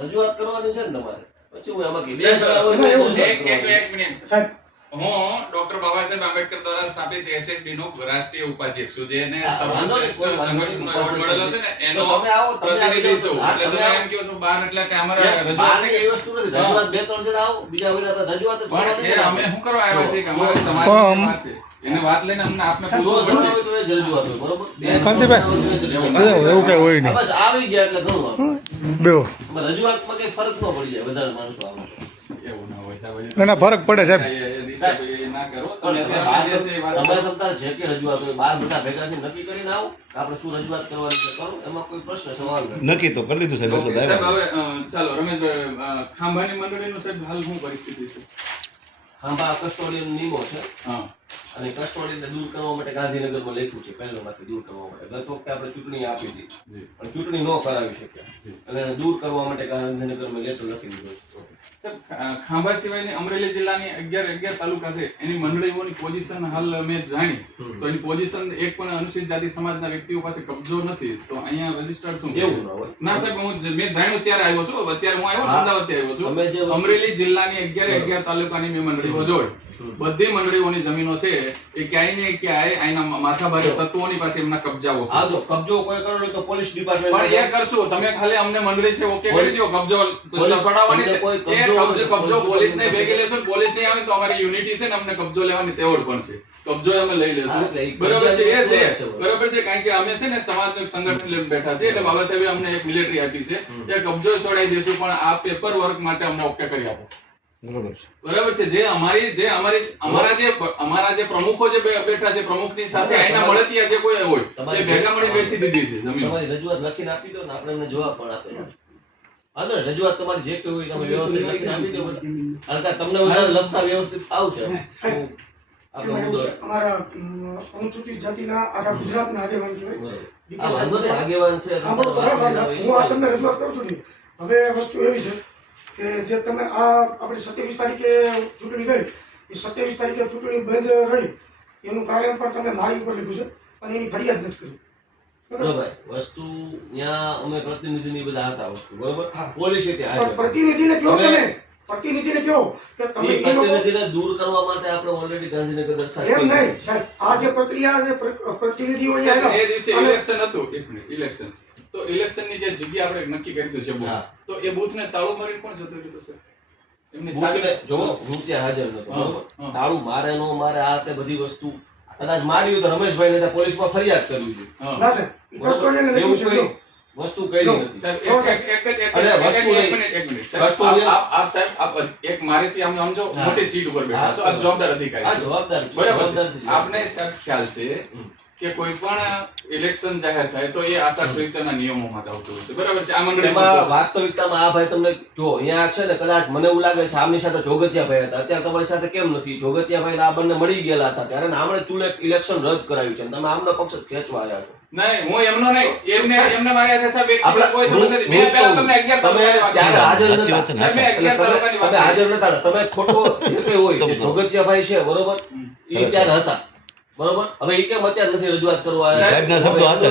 રજૂઆત કરવાની છે ને તમારે. પછી હું આમાં એક મિનિટ સાહેબ હું ડોક્ટર બાબા સાહેબ આંબેડકર દ્વારા સ્થાપિત એસએનડી નો રાષ્ટ્રીય ઉપાધ્યક્ષ છું, જેને સર્વશ્રેષ્ઠ સંગઠનનો એવોર્ડ મળેલો છે ને એનો પ્રતિનિધિ છું. એટલે તમે એમ કહો છો બહાર એટલે કે અમારા રજૂઆત એ વસ્તુ નથી. રજૂઆત બે ત્રણ જણા આવો, બીજા બધા આપણે રજૂઆત જ પણ કરવાની એ છે. અમે શું કરવા આવ્યા છે કે અમારા સમાજની વાત છે, એને વાત લઈને અમને આપને જો પૂછવું હોય પડશે. તો એ જ રજૂઆત હોય, બરોબર? એવું કઈ હોય નહીં. બસ આવી ગયા એટલે ઘણું આપણે. બેહો. રજૂઆતમાં કઈ ફરક ન પડી જાય વધારે માણસો આવે તો. એવું ના હોય સાહેબ. ના, ના, ફરક પડે સાહેબ. એ દિશાભાઈ એ ના કરો. તમે અત્યારે જે છે એ વાત તમે કરો. તમતાર જે કે રજૂઆત હોય બહાર બધા ભેગા થઈને નક્કી કરીને આવો કે આપણે શું રજૂઆત કરવાની છે કરો, એમાં કોઈ પ્રશ્ન સવાલ નથી. નક્કી તો કરી લીધું સાહેબ એટલું ઓકે, સાહેબ થાય. હવે ચાલો રમેશભાઈ, ખાંભાની મંડળીનું સાહેબ હાલ શું પરિસ્થિતિ છે? ખાંભા કસ્ટોડિયન નિયમો છે હા અને કસ્ટોડિયનને દૂર કરવા માટે ગાંધીનગરમાં લખ્યું છે પહેલોમાંથી દૂર કરવા માટે. ગત વખતે આપણે ચૂંટણી આપી હતી જી. પણ ચૂંટણી ન કરાવી શક્યા અને એને દૂર કરવા માટે ગાંધીનગરમાં લેટર લખી દીધો છે. સાહેબ, ખાંભા સિવાયની અમરેલી જિલ્લાની 11 તાલુકા છે, એની મંડળીઓની પોઝિશન હાલ મેં જાણી તો એની પોઝિશન એક પણ અનુસૂચિત જાતિ સમાજના વ્યક્તિઓ પાસે કબજો નથી, તો અહીંયા રજિસ્ટર્ડ શું છે? એવું ના હોય. ના સાહેબ, મેં જાણ્યું ત્યારે આવ્યો છું. અત્યારે હું આવ્યો હા. અમદાવાદથી આવ્યો તમે જે છું. વસ્તુ- અમરેલી જિલ્લાની 11 તાલુકાની મેં મંડળીઓ જોઈ. બધી મંડળીઓની જમીનો છે એ ક્યાંય ને ક્યાંય અહીંના માથાભારે તત્વોની પાસે એમના કબજાઓ છે. આ જો કબજો કોઈ કરો તો પોલીસ ડિપાર્ટમેન્ટ પણ એ કરશું તમે, ખાલી અમને મંડળી છે ઓકે કરી દો. કબજો પોલીસ- છોડાવવાની અમને કોઈ એ કબજો- કબજો પોલીસ ને ભેગી લેશું. પોલીસ નહીં આવે તો અમારી યુનિટી છે ને અમને કબજો લેવાની તેવડ પણ છે. કબજો અમે લઈ લેશું. હા, એટલે એ બરાબર છે, એ કબજાની છે વાત છે. બરાબર છે. કારણ કે અમે છે ને સમાજનું એક સંગઠન લઈને બેઠા છે, એટલે બાબા સાહેબે અમને એક મિલિટરી આપી છે. એ કબજો છોડાઈ દેશું, પણ આ પેપર વર્ક માટે અમને ઓકે કરી આપો. બરોબર છે. બરાબર છે. જે અમારા જે પ્રમુખો જે બેઠા છે, પ્રમુખની સાથે આઈના મળતિયા જે કોઈ હોય એ ભેગા મળી વેચી દીધી છે જમીન. તમારી રજૂઆત લખીને આપી દો ને આપણે એમને જવાબ પણ આપે. હા તો રજૂઆત તમારી જે કઈ હોય તમે વ્યવસ્થિત લખીને આપી દો બધા. કારણ કે તમને વધારે લખતા વ્યવસ્થિત આવશે. આપણે એમાં એવું મુદ્દો છે, અમારા અનુસૂચિત જાતિના આખા ગુજરાતના આગેવાન કહેવાય આ વાંધો નહીં, આગેવાન છે હા, પણ બરાબર. હું આ તમને રજૂઆત કરું છું ને. હવે વસ્તુ એવી છે કે જે તમે આ આપણે 27 તારીખે ચૂંટણી ગઈ એ 27 તારીખે ચૂંટણી બંધ રહી એનું કારણ પણ તમે મારી ઉપર લીધું છે અને એની ફરિયાદ નથી કરી. બરોબર. વસ્તુ ત્યાં અમે પ્રતિનિધિની બધા હતા વસ્તુ બરોબર. હા. પોલીસે ત્યાં પણ હાજર. પ્રતિનિધિને કહો હવે- તમે પ્રતિનિધિને કહો કે તમે એ એ લોકો પ્રતિનિધિને દૂર કરવા માટે આપણે ઓલરેડી ગાંધીનગર દરખાસ્ત એમ કરી નહીં સાહેબ, આ જે પ્રક્રિયા છે પ્રતિનિધિઓ અહીંયા સાહેબ, એ આવ્યા દિવસે અને ઇલેક્શન હતું. એક મિનિટ, ઇલેક્શન તો ઇલેક્શનની જે જગ્યા આપણે નક્કી કરી દીધું છે હા. તો એ બૂથને તાળું મારીને કોણ જતો રહ્યો છે? એમની બુથને સાથે જો હું ત્યાં હાજર નતો હા, બરોબર. હા. તાળું મારે નો મારે આ તે બધી વસ્તુ કદાચ મારી હોય તો રમેશભાઈને ત્યાં પોલીસમાં ફરિયાદ કરવી જોઈએ. હા. ના સાહેબ, ઈ કસ્ટોડિયનને એવું લખ્યું છે કઈ વસ્તુ કરી જો. નથી. સાહેબ, એક અરે, વસ્તુ મિનિટ, નહીં. એક મિનિટ. સાહેબ, કસ્ટોડિયન- આપ સાહેબ, આપ એક મારેથી આમ સમજો હા. મોટી સીટ ઉપર બેઠા હા, છો. આ જવાબદાર અધિકારી આ છે. જવાબદાર છે. બરાબર જવાબદારથી છે. આપને સાહેબ ખ્યાલ છે કે કોઈ પણ ઇલેક્શન જાહેર થાય તો એ આચારસંહિતાના નિયમોમાં જ આવતું હોય છે. બરાબર છે. આ મંડળી એમાં વાસ્તવિકતામાં આ ભાઈ તમને જો અહીંયા છે ને કદાચ મને એવું લાગે છે આમની સાથે જોગતિયાભાઈ હતા, અત્યારે તમારી સાથે કેમ નથી? જોગતિયાભાઈ ને આ બંને મળી ગયેલા હતા ત્યારે ને આમણે ચૂલે ઇલેક્શન રદ કરાવ્યું છે અને તમે આમનો પક્ષ જ ખેંચવા આવ્યા છો. નહીં, હું એમનો નહીં. એમને મારી હાથે સાહેબ એક આપણે- કોઈ સંબંધ નથી. મેં પહેલા તમને 11 તાલુકાની વાત ત્યારે કરી. હાજર સાચી વાત નતા. છે, સાહેબ, મેં 11 તાલુકાની વાત તમે કરી. હાજર નતા. તમે ખોટો જે કઈ હોય જે જોગતિયાભાઈ છે બરોબર એ ત્યારે હતા બરોબર. હવે એ કેમ અત્યારે નથી રજૂઆત કરવા આવ્યા? સાહેબના શબ્દો સાચા છે.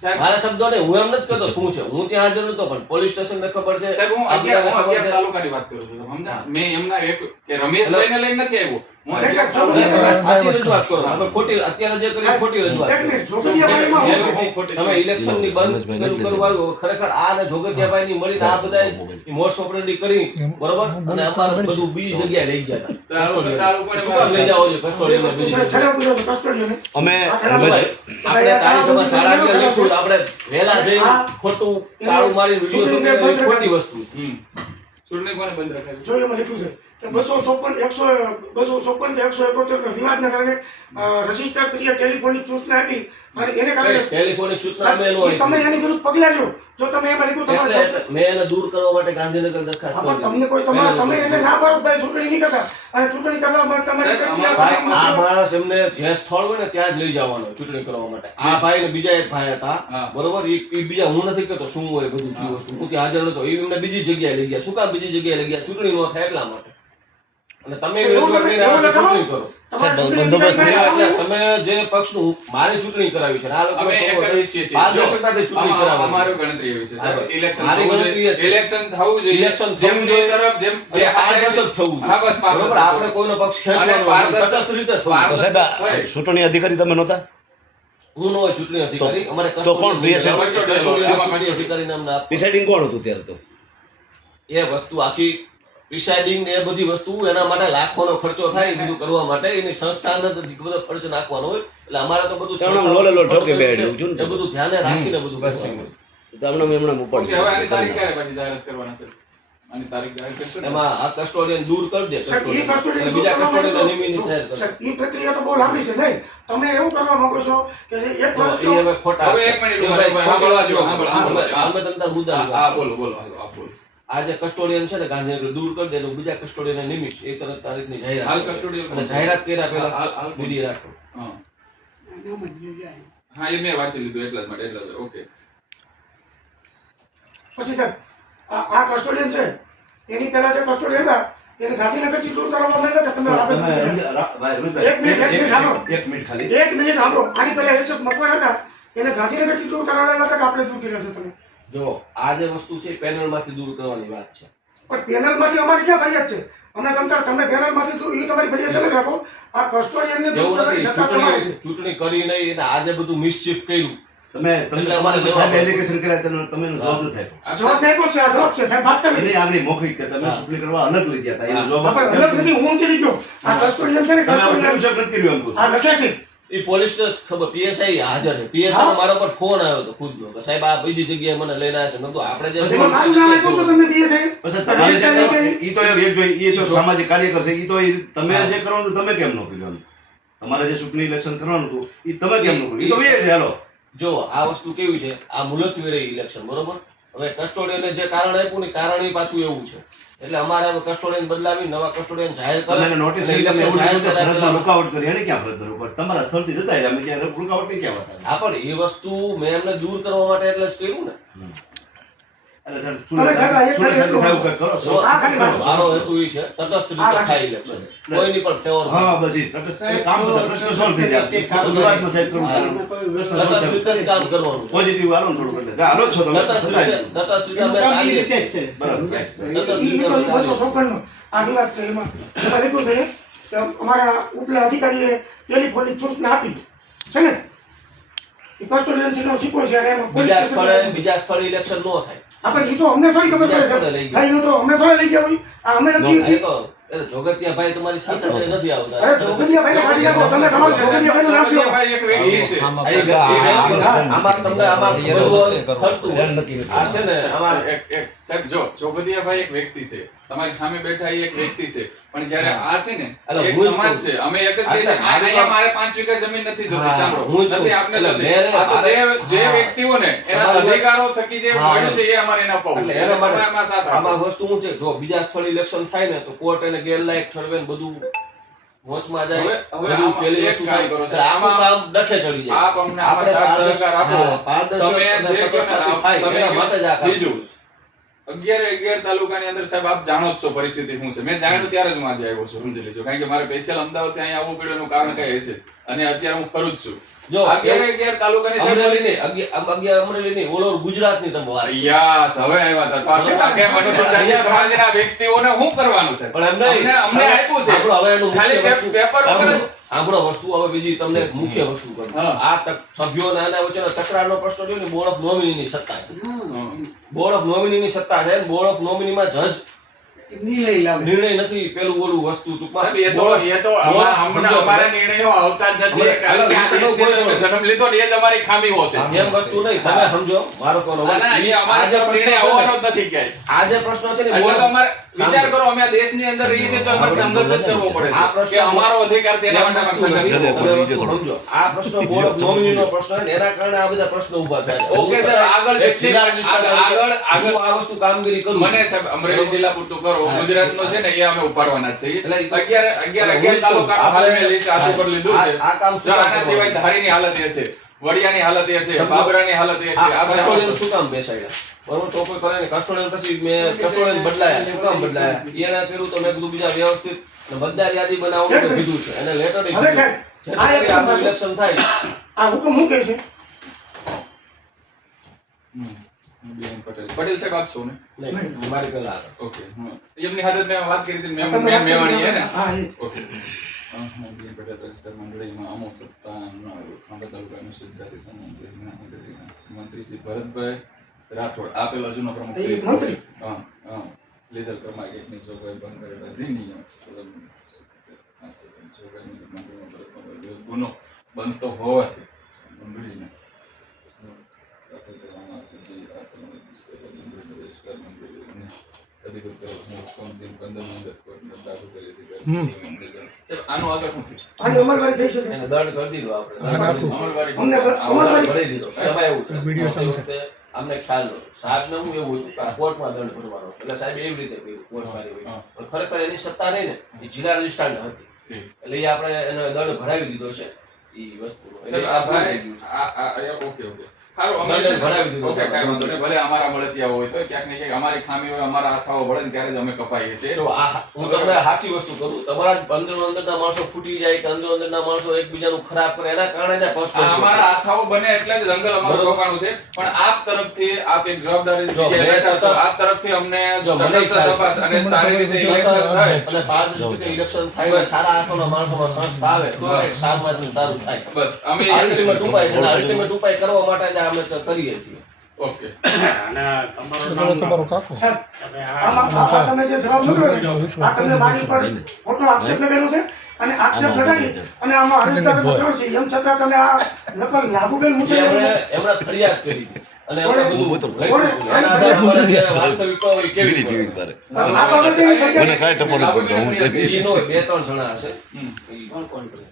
સાહેબ- મારા શબ્દો નહીં, હું એમ નથી કહેતો શું છે. હું ત્યાં હાજર નતો પણ પોલીસ સ્ટેશન ને ખબર છે. સાહેબ, હું આ 11 બધાને ખબર છે. તાલુકાની વાત કરું છું. તમે સમજ્યા? મેં એમના એક કે રમેશભાઈને લઈને નથી આવ્યો. હું 11 તમે તાલુકાની સાચી રજૂઆત કરો. તમે ખોટી અત્યારે જે કરી ખોટી રજૂઆત એક કરો. મિનિટ, જોગતિયાભાઈમાં શું છે? હું ખોટી તમે છું. ઇલેક્શન ની બંધ પેલું કરવા આવ્યો. ખરેખર આ ને જોગતિયાભાઈ ની મળી આ બધા મોસ્ટ ઓપરેટિવ કરી બરોબર અને અમારે બધું બીજી જગ્યાએ લઈ ગયા હતા. તાલુકાને શું કામ લઈ જાઓ છો કસ્ટોડિયન બીજી સાહેબ, જગ્યાએ? છેલ્લે પૂછો છો, કસ્ટોડિયને. અમે ભાઈ, આપણે તારીખમાં શાળા ગયા લખ્યું આપણે વહેલા જઈને ખોટું તાળું મારી વિડીયો શૂટ ખોટી વસ્તુ. ચૂંટણી કોને બંધ રખાવી? જો એમાં લખ્યું છે કે 254 કે 171 વિવાદના કારણે રજીસ્ટર કરી ટેલિફોનિક સૂચના આપી અને એને કારણે ટેલિફોનિક સૂચના અમે નો સાહેબ, તમે એની વિરુદ્ધ પગલાં લ્યો. જો તમે એમાં લખ્યું તમારે એટલે મેં એને દૂર કરવા માટે ગાંધીનગર દરખાસ્ત હા, પણ કરી. તમને કોઈ તમે એને ના પાડો ભાઈ ચૂંટણી નહીં કરતા અને ચૂંટણી કરવા માટે તમારી સાહેબ, પ્રક્રિયા ભાઈ, આ કરવામાં માણસ એમને જે સ્થળ હોય ને ત્યાં જ લઈ જવાનો ચૂંટણી કરવા માટે. આ ભાઈ ને બીજા એક ભાઈ હતા હા. બરોબર. ઈ બીજા હું નથી કહેતો શું હોય બધું થયું વસ્તુ. હું ત્યાં હાજર નતો. એ એમને બીજી જગ્યાએ લઈ ગયા. શું કામ બીજી જગ્યાએ લઈ ગયા? ચૂંટણી ન થાય એટલા માટે. અને તમે રજૂઆત કરીને આ ચૂંટણી કરો. સાહેબ, બંદોબસ્ત નહીં હોય એટલે તમે જે પક્ષનું મારી ચૂંટણી કરાવી છે ને આ લોકો અમે એક જ ઈચ્છીએ છીએ. પારદર્શકતાથી ચૂંટણી આમાં કરાવવાની. અમારું ગણતરી એવી છે સાહેબ. હા, ઇલેક્શન મારી થવું ગણતરી જોઈએ. એ જ છે. ઇલેક્શન થવું જોઈએ. ઇલેક્શન જેમ થવું બે જોઈએ. તરફ જેમ જે અને પારદર્શક થવું હા, બસ જોઈએ. બરોબર, આપણે પારદર્શક કોઈનો પક્ષ અને ખેંચવાનો નથી. પારદર્શક- તટસ્થ રીતે થવું તો જોઈએ. સાહેબ આ ચૂંટણી અધિકારી તમે નહોતા? હું નો હોય ચૂંટણી અધિકારી, અમારે તો કોણ? custodian custodian ચૂંટણી અધિકારી નામ ના પ્રિસાઇડિંગ કોણ હતું ત્યારે તો? એ વસ્તુ આખી પ્રિસાઇડિંગ ને એ બધી વસ્તુ એના માટે લાખોનો ખર્ચો થાય એ બધું કરવા માટે એની સંસ્થાને તો બધો ખર્ચ નાખવાનો હોય એટલે અમારે તો બધું એમણે લોલે લોલ ઠોકે બેઠ એવું છું ને. એ બધું ધ્યાને રાખીને બધું કરવાનું હોય. તો હમણાં ઓકે, હવે આની તારીખ ઉપાડી. ક્યારે પછી જાહેરાત કરવાના છે? આની તારીખ જાહેર કરશો ને? એમાં આ કસ્ટોડિયન દૂર કરી દે સાહેબ, ઈ custodian એટલે બીજા દૂર કરવા કસ્ટોડિયન માટે નિમિત્ત તો- જાહેર કરે. સાહેબ, ઈ પ્રક્રિયા તો બહુ લાંબી છે નહીં. તમે એવું કરવા માંગો છો કે જે એક તો વર્ષનો એ હવે ખોટા હવે છે. એક મિનિટ એ ઉભા ભાઈ રહો, ખોટી વાત સાંભળો, ન કરો. સાંભળો, અમે તમે તાર મુદ્દા હા, હા, બોલો બોલો હાલો, આ બોલો. આ જે કસ્ટોડિયન છે ને ગાંધીનગર દૂર કરી દે એટલે બીજા કસ્ટોડિયન નિમિત્ત એ તરત તારીખની હાલ જાહેરાત કરે. custodian અને જાહેરાત કર્યા પહેલા હાલ મીડિયા રાખો. હા. હા, એ મેં વાંચી લીધું એટલા જ માટે એટલા જ. ઓકે. પછી સાહેબ આ કસ્ટોડિયન છે એની પહેલા જે કસ્ટોડિયન હતા એને ગાંધીનગરથી દૂર કરવામાં આવ્યા હતા કે તમે આવેદન કર્યા? એક મિનિટ સાંભળો. એક મિનિટ ખાલી. એક મિનિટ સાંભળો. આની પહેલા એચએસ મકવાણ હતા એને ગાંધીનગરથી દૂર કરાવવામાં હતા કે આપણે દૂર કર્યા છે તમે? જો આ જે વસ્તુ છે પેનલમાંથી દૂર કરવાની વાત છે. પણ પેનલમાંથી અમારી ક્યાં ફરિયાદ છે? અમને તમતાર તમે પેનલમાંથી દૂર એ તમારી ફરિયાદ તમે રાખો. આ કસ્ટોડિયનને દૂર એવું કરવાની નથી. સત્તા તમારી છે. ચૂંટણી કરી નહીં અને આજે બધું મિસચીફ કર્યું. તમે એટલે અમારે સાહેબ લેવા એલિગેશન કર્યા તમે એનો જવાબ નથી આપ્યો. જવાબ નહીં પણ છે. આ જવાબ છે સાહેબ. વાત તમે એને આગળ મૌખિક કે તમે ચૂંટણી કરવા અલગ લઈ ગયા હતા એનો જવાબ આપણે અલગ નથી. હું નથી ગયો. આ કસ્ટોડિયન છે ને તમે આવું કસ્ટોડિયન કર્યું છે કે નથી કર્યું એમ કહું છું. આ લખે છે. એ પોલીસને ખબર પીએસઆઈ હાજર છે. પીએસઆઈ મારા પર ફોન આવ્યો હતો ખુદનો કે સાહેબ આ બીજી જગ્યાએ મને લઈને આવ્યા છે. મેં કીધું આપણે જે એમાં મારું નામ આપ્યું તો તમે બીએ છે. પછી તમારે જે ઈ તો એક જોઈ ઈ તો સામાજિક કાર્યકર છે ઈ તો તમે જે કરવાનું હતું તમે કેમ ન કર્યું એમ? તમારે જે ચૂંટણી ઇલેક્શન કરવાનું હતું ઈ તમે કેમ ન કર્યું? ઈ તો બે છે હાલો. જો આ વસ્તુ કેવી છે, આ મુલતવી રહી ઇલેક્શન, બરોબર. હવે કસ્ટોડિયને જે કારણ આપ્યું ને કારણ એ પાછું એવું છે એટલે અમારે હવે કસ્ટોડિયન બદલાવી નવા કસ્ટોડિયન જાહેર તમે એને નોટિસ અને કરી તમે election એવું જાહેર કીધું કે કર્યા ફરજમાં પહેલા- રૂકાવટ કરી એને ક્યાં ફરજ રૂકાવટ તમારા સ્થળથી જતા રહ્યા અમે ક્યાં રૂકાવટ નહીં ક્યાં બતાવી. હા પણ એ વસ્તુ મેં એમને દૂર કરવા માટે એટલે જ કર્યું ને. એટલે તમે સાહેબ આ એક સુરત ખાલી એટલું થાય કંઈક કરો. જો આ ખાલી વાત. મારો હેતુ એ છે તટસ્થ રીતે થાય ઇલેક્શન, કોઈની પણ ફેવર હા બસ ઈ તટસ્થ કામ બધા પ્રશ્ન સોલ્વ થઈ જાય. વિવાદમાં સાહેબ કરવું તટસ્થ રીતે જ કામ કરવાનું. પોઝિટિવ હાલો ને થોડુંક એટલે જા હાલો જ છો તમે તટસ્થ સદાય. રીતે અમે ચાલીએ છીએ. બરાબર તટસ્થ ઈ રીતે તો અમે ઈ ચાલીએ 256 નો આ વિવાદ છે. એમાં એટલું છે કે અમારા ઉપલા અધિકારીએ ટેલિફોનિક સૂચના આપી છે ને એ કસ્ટોડિયન છે નો શીખવો છે અને એમાં પોલીસ સ્ટેશન બીજા સ્થળે ઇલેક્શન નો થાય. આપણે ઈ તો અમને થોડી ખબર બીજા સ્થળે પડે લઈ છે. ગયા. થઈને તો અમને થોડા લઈ ગયા હોય. આ અમે નથી. એ તો જોગતિયાભાઈ તમારી સાથે છે, નથી આવતા. અરે જોગદીયાભાઈને કાઢી નાખો. તમે તમારું જોગદીયાભાઈનું નામ કહો. ભાઈ એક વ્યક્તિ છે. આમાં તમને આમાં બધું ખરતું હોય. નક્કી નથી. આ છે ને આમાં એક સાહેબ જો ચોગદિયાભાઈ એક વ્યક્તિ છે, તમારી સામે બેઠા એ એક વ્યક્તિ છે, પણ જ્યારે આ છે ને એટલે એક હું જ સમાજ કહું. છે. અમે એક જ અચ્છા, દેશ અહીંયા મારું મારે 5 વીઘા જમીન નથી જોતી. હા, સાંભળો, હું જ કહું. નથી આપને એટલે જોતી. મેરે- આ તો જે હા. વ્યક્તિઓને એના તમારી અધિકારો થકી જે હા. મળ્યું છે એ અમારે એને અપાવવું એટલે છે. એના તમે માટે આમાં સાથ આપો. આમાં વસ્તુ શું છે, જો બીજા સ્થળે ઇલેક્શન થાય ને તો કોર્ટ એને ગેરલાયક ઠરવે ને બધું વચમાં જાય. હવે બધું આમાં પેલી એક વસ્તુ કામ થાય. કરો, એટલે આખું આમાં કામ ડખે ચડી જાય. આપ અમને આમાં આપણે સાથ સહકાર આપો. હા, પારદર્શક તમે અને જે કહો ને, તટસ્થતાથી થાય, તમે એના કહો. માટે જ આ કામ બીજું, કર્યું. 11 તાલુકાની અંદર સાહેબ આપ જાણો જ છો પરિસ્થિતિ શું છે. મેં જાણ્યું ત્યારે જ હું આજે આવ્યો છું, સમજી લેજો. કારણ કે મારે સ્પેશિયલ અમદાવાદ ત્યાં આવવું પડ્યું એનું કારણ કઈ હશે, અને અત્યારે હું ફરું જ છું. જો 11 તાલુકાની સાહેબ અમરેલી નહીં, 11 અમરેલી નહીં, ઓલ ઓવર ગુજરાતની તમે વાત. યસ, હવે આવ્યા હતા. તો આ કેટલા કેમ અનુસૂચિત જાતિ સમાજના વ્યક્તિઓને શું કરવાનું છે? પણ એમ નહીં. અમને આપ્યું છે. સાંભળો, હવે એનું ખાલી મુખ્ય વસ્તુ- પેપર ઉપર જ. સાંભળો વસ્તુ હવે બીજી તમને એક મુખ્ય વસ્તુ કરું. હા. આ સભ્યોના આના વચ્ચેનો તકરારનો પ્રશ્ન રહ્યો ને, બોર્ડ ઓફ નોમિનીની સત્તા છે. બોર્ડ ઓફ નોમિનીની સત્તા છે. બોર્ડ ઓફ નોમિનીમાં જજ નિર્ણય નથી પેલું ઓલું વસ્તુ ટૂંકમાં. સાહેબ, એ તો અમારા નિર્ણયો આવતા જ નથી. કારણ કે આ દેશની અંદર અમે જન્મ લીધો ને એ જ અમારી ખામીઓ છે. એમ વસ્તુ નહીં, તમે સમજો મારો કોનો ના, ના, એ અમારે તો નિર્ણય આવવાનો જ નથી ક્યાંય. આ જે પ્રશ્ન છે ને એટલે બોર્ડ તો અમારે વિચાર કરો, અમે આ દેશની અંદર રહીએ છીએ તો અમારે સંઘર્ષ જ કરવો પડે આ છે પ્રશ્ન કે અમારો અધિકાર છે એના માટે અમારે સંઘર્ષ કરવો પડે. તમે વસ્તુ સમજો. આ પ્રશ્ન બોર્ડ ઓફ નોમિનીનો પ્રશ્ન છે, એના કારણે આ બધા પ્રશ્નો ઊભા થયા છે. ઓકે સાહેબ, આગળ એક જિલ્લા રજિસ્ટ્રાર આગળ હું આ વસ્તુ કામગીરી કરું છું. મને સાહેબ અમરેલી જિલ્લા પૂરતું કરો. હા. ગુજરાતનો છે ને એ અમે ઉપાડવાના જ છીએ. એટલે 11 તાલુકાનું હાલ મેં લિસ્ટ આખું પર લીધું છે. આ કામ શું જો કામ આના સિવાય ધારીની હાલત એ છે, વડિયાની હાલત એ છે, સમજો. બાબરાની હાલત એ છે. આ આપણે કસ્ટોડિયન શું કામ બેસાડ્યા? બરોબર તો કોઈ કરે ને કસ્ટોડિયન પછી મેં કસ્ટોડિયન બદલાયા શું કામ બદલાયા એને કર્યું તો મેં કીધું બીજા વ્યવસ્થિત મતદાર યાદી બનાવો તો કીધું છે અને લેટર હવે સાહેબ આ એક આપણું ઇલેક્શન થાય આ હુકમ હું કહે છે બીએન પટેલ સાહેબ આપ છો ને નહીં મારી પેલા ઓકે એમની હાથે મેં વાત કરી હતી મેવાણી હે ને હા એ ઓકે બીએન પટેલ રજિસ્ટર મંડળીમાં અમો સત્તાના ખાંભા તાલુકા અનુસૂચિત જાતિ મંત્રીના મંત્રી શ્રી ભરતભાઈ રાઠોડ આ પેલો જૂનો પ્રમુખ એ મંત્રી હા લીધેલ ક્રમાંક 1 ની જોગવાઈ ભંગ કરેલ અધિનિયમ ગુનો બનતો હોવાથી મંડળીને આનું આગળ શું થયું આની અમલવારી થઈ છે એને દંડ કરી દીધો આપણે અમલવારી અમલવારી કરી દીધો એમાં એવું છે વિડીયો ચાલુ છે. વખતે અમને ખ્યાલ નહોતો સાહેબને હું એવું હતું કે આ કોર્ટમાં દંડ ભરવાનો એટલે સાહેબ એવી રીતે કર્યું કોર્ટમાં પણ ખરેખર એની સત્તા નહીં ને એ જિલ્લા રજિસ્ટ્રારને હતી એટલે એ આપણે એને દંડ ભરાવી દીધો છે એ વસ્તુ સાહેબ આ ભાઈ ઓકે સારું અમારે ભરાવી દીધો ઓકે કાંઈ વાંધો નહીં ભલે અમારા મળતિયા હોય તો ક્યાંક ને ક્યાંક અમારી ખામી હોય અમારા હાથાઓ ભળે ને ત્યારે જ અમે કપાઈએ છીએ તો હું તમને સાચી વસ્તુ કરું તમારા અંદરના માણસો ફૂટી જાય કે અંદરના માણસો એકબીજાનું ખરાબ કરે એના કારણે જ આ આ અમારા હાથાઓ બને એટલે જ જંગલ અમારું કપાણું છે પણ આપ તરફથી આપ એક જવાબદારી જગ્યાએ બેઠા છો આપ તરફથી અમને તટસ્થ તપાસ અને સારી રીતે ઇલેક્શન થાય અને પારદર્શક રીતે ઇલેક્શન થાય સારા આંખોના માણસોમાં સંસ્થા આવે તો એક સારું સારું થાય બસ અમે અલ્ટિમેટ ઉપાય કરવા માટે જ અમે કરીએ છીએ ઓકે તમારો કાકો સાહેબ આમાં તમે જે જવાબ મોકલ્યો આ તમને મારી પર ખોટો આક્ષેપ લગાડ્યો છે અને આક્ષેપ લગાડી અને આમાં અરજદાર પત્ર છે એમ છતાં તમે આ નકલ લાગુ ગયેલ મુજબ એમણે ફરિયાદ કરી અને એમણે બધું લખ્યું. એના આધારે અમારે જે વાસ્તવિકતા હોય કેવી રીતે આ બાબતે એની ફરિયાદ ઈ નો બે ત્રણ જણા હશે ઈ કોણ કરે?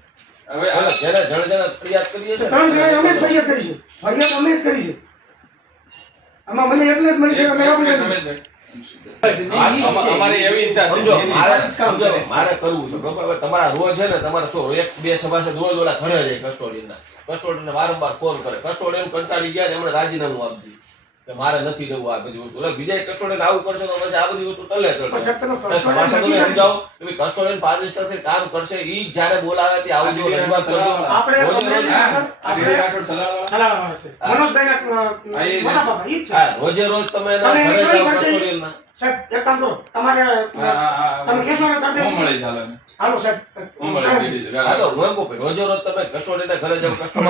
હવે આ જેને જણે ફરિયાદ કરીએ છે ત્રણ જણાએ અમે જ ફરિયાદ કરી છે ફરિયાદ અમે જ કરી છે આમાં મને એકને જ મળી છે અમે લાગુ ગયેલ. અમારી એવી ઈચ્છા છે સમજો મારે કરવું છે બરોબર હવે તમારા રોજ છે ને તમારે શું એક બે સભાસદ રોજ ઓલા ઘરે જાય કસ્ટોડિયનને વારંવાર ફોન કરે કસ્ટોડિયન કંટાળી ગયા ને એમણે રાજીનામું આપી દીધું કે મારે નથી રહેવું આ બધી વસ્તુ એટલે બીજા કસ્ટોડિયન આવું કરશે તો પછી આ બધી વસ્તુ ટલે પણ સાહેબ તમે સભાસદોને કસ્ટોડિયન સમજાવો કે ભાઈ કસ્ટોડિયન પારદર્શકતાથી કામ કરશે ઈ જ્યારે બોલાવે તે આવજો રજૂઆત કરજો આપણે રોજે રોજ આપણે રાઠોડ સલાહ ચલાવવાના છે મનોજભાઈ મોટા બાબા ઈ જ છે હા, રોજે રોજ તમે એના તમે ઘરે એટલું જાઓ કરતી- કસ્ટોડિયનના. સાહેબ એક કામ કરો તમારે તમે કહેશો ને કરી હું દઈશું. મળી ચાલો હાલો સાહેબ હું મળી હા તો હું એમ કહું કે રોજે રોજ તમે કસ્ટોડિયનના ઘરે જાઓ કસ્ટોડિયન